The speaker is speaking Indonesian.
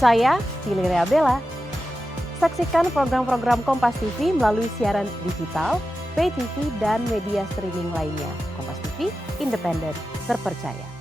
Saya, Valeria Bella. Saksikan program-program Kompas TV melalui siaran digital, pay TV, dan media streaming lainnya. Kompas TV, independen, terpercaya.